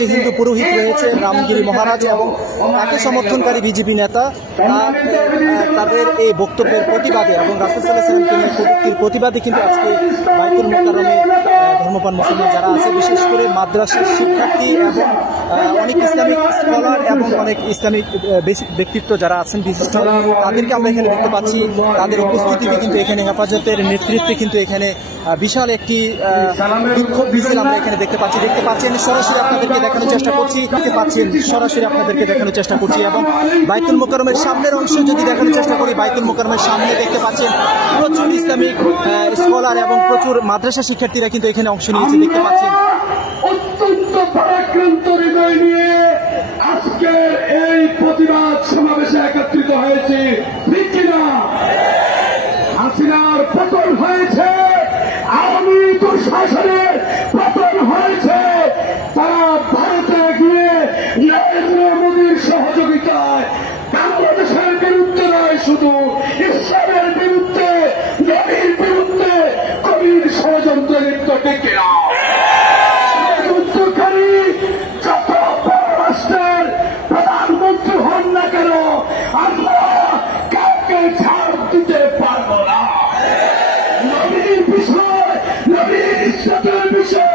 যে হিন্দু পুরোহিত রয়েছে রামগিরি মহারাজ এবং তাকে সমর্থনকারী বিজেপি নেতা তাদের এই বক্তব্যের প্রতিবাদে এবং রাসূল সাল্লাল্লাহু আলাইহি ওয়াসাল্লামকে নিয়ে কটূক্তির প্রতিবাদে কিন্তু আজকে বাইতুল মুকাররমে ধর্মপ্রাণ মুসলমান যারা আছে, বিশেষ করে মাদ্রাসার শিক্ষার্থী এবং অনেক ইসলামিক স্কলার এবং অনেক ইসলামিক ব্যক্তিত্ব যারা আছেন বিশিষ্ট, তাদেরকে আমরা এখানে দেখতে পাচ্ছি। তাদের উপস্থিতিতে কিন্তু এখানে হেফাজতের নেতৃত্বে কিন্তু এখানে বিশাল একটি বিক্ষোভ মিছিল আমরা এখানে দেখতে পাচ্ছেন। সরাসরি আপনাদেরকে দেখানোর চেষ্টা করছি এবং বাইতুল মুকাররমের সামনের অংশ যদি দেখানোর চেষ্টা করি, বাইতুল মুকাররমের সামনে দেখতে পাচ্ছেন প্রচুর ইসলামিক স্কলার এবং প্রচুর মাদ্রাসা শিক্ষার্থীরা কিন্তু এখানে অংশ নিয়েছে দেখতে পাচ্ছেন। অত্যন্ত পরাক্রান্ত হৃদয় নিয়ে আজকের এই প্রতিবাদ সমাবেশে একত্রিত হয়েছে। হাসিনার পতন হয়েছে, আওয়ামী দুঃশাসনের পতন হয়েছে। তারা ভারতে গিয়ে নরেন্দ্র মোদীর সহযোগিতায় বাংলাদেশের বিরুদ্ধে নয়, শুধু ইসলামের বিরুদ্ধে, নবীর বিরুদ্ধে কবির ষড়যন্ত্র লিপ্ত ডেকে যুদ্ধকারী যত পররাষ্ট্রের প্রধানমন্ত্রী হন না কেন, আমরা কাউকে ছাড় দিতে পারব না। নবীর বিষয়, নবীর ইসলামের বিষয়।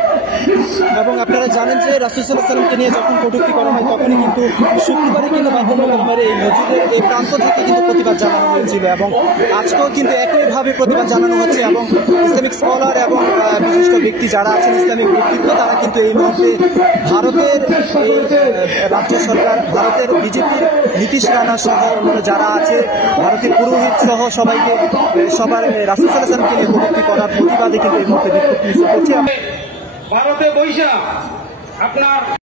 এবং আপনারা জানেন যে রাসূল সাল্লাল্লাহু আলাইহি ওয়াসাল্লামকে নিয়ে যখন কটূক্তি করা হয় তখনই কিন্তু শুক্রবারে কিন্তু বাইতুল মুকাররমের এই মসজিদের এই প্রান্ত থেকে কিন্তু প্রতিবাদ জানানো হয়েছিল এবং আজকেও কিন্তু একইভাবে প্রতিবাদ জানানো হচ্ছে। এবং ইসলামিক স্কলার এবং বিশিষ্ট ব্যক্তি যারা আছেন, ইসলামিক ব্যক্তিত্ব, তারা কিন্তু এই মুহূর্তে ভারতের রাজ্য সরকার, ভারতের বিজেপির নীতিশ রানা সহ যারা আছে, ভারতের পুরোহিত সহ সবাইকে সবার রাসূল সাল্লাল্লাহু আলাইহি ওয়াসাল্লামকে নিয়ে কটূক্তি করার প্রতিবাদে কিন্তু এই মুহূর্তে বিক্ষোভ মিছিল করছে। ভারতে বৈশা আপনার